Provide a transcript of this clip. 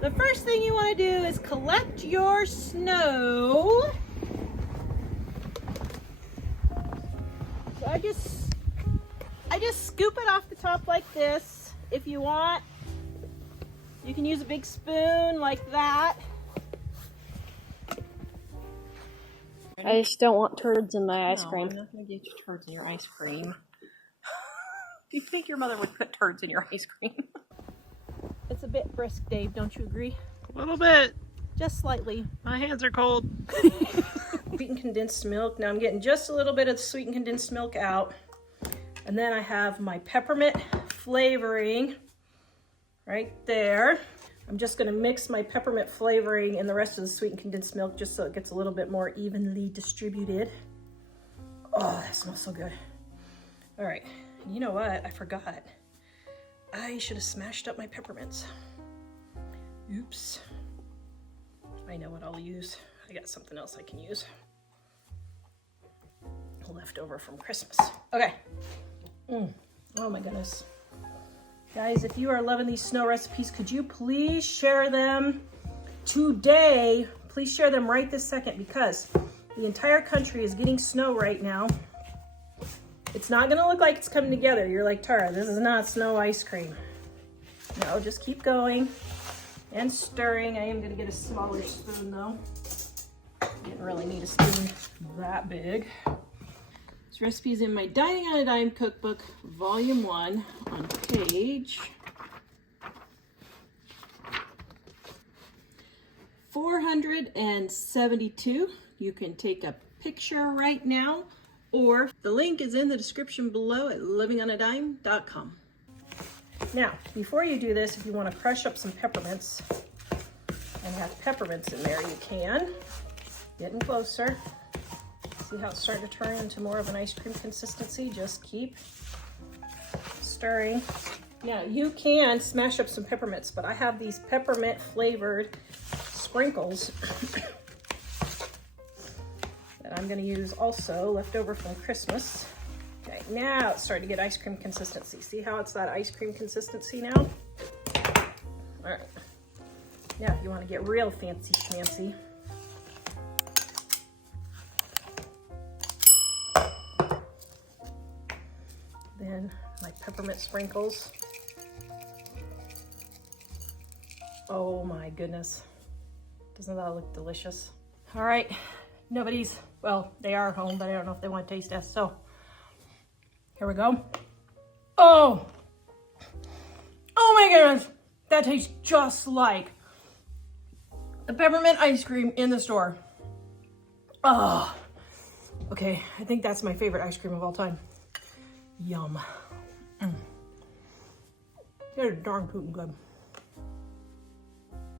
The first thing you want to do is collect your snow. So I just scoop it off the top like this. If you want, you can use a big spoon like that. I just don't want turds in my ice cream. I'm not going to get you turds in your ice cream. Do you think your mother would put turds in your ice cream? It's a bit brisk, Dave, don't you agree? A little bit. Just slightly. My hands are cold. Sweetened condensed milk. Now I'm getting just a little bit of sweetened condensed milk out. And then I have my peppermint flavoring right there. I'm just going to mix my peppermint flavoring and the rest of the sweetened condensed milk just so it gets a little bit more evenly distributed. Oh, that smells so good. All right, you know what? I forgot. I should have smashed up my peppermints. Oops. I know what I'll use. I got something else I can use. Leftover from Christmas. Okay. Oh my goodness. Guys, if you are loving these snow recipes, could you please share them today? Please share them right this second because the entire country is getting snow right now. It's not gonna look like it's coming together. You're like, Tara, this is not snow ice cream. No, just keep going and stirring. I am gonna get a smaller spoon though. Didn't really need a spoon that big. This recipe is in my Dining on a Dime cookbook, volume 1, on page 472. You can take a picture right now, or the link is in the description below at livingonadime.com. Now, before you do this, if you want to crush up some peppermints and have peppermints in there, you can. Getting closer. See how it's starting to turn into more of an ice cream consistency? Just keep stirring. Now, you can smash up some peppermints, but I have these peppermint flavored sprinkles that I'm going to use also, left over from Christmas. Okay, now it's starting to get ice cream consistency. See how it's that ice cream consistency now? All right. Now, if you want to get real fancy schmancy, then my peppermint sprinkles. Oh my goodness. Doesn't that look delicious? All right, nobody's, well, they are home, but I don't know if they want to taste test, so here we go. Oh my goodness, that tastes just like the peppermint ice cream in the store. Oh, okay, I think that's my favorite ice cream of all time. Yum. They're darn tootin' good.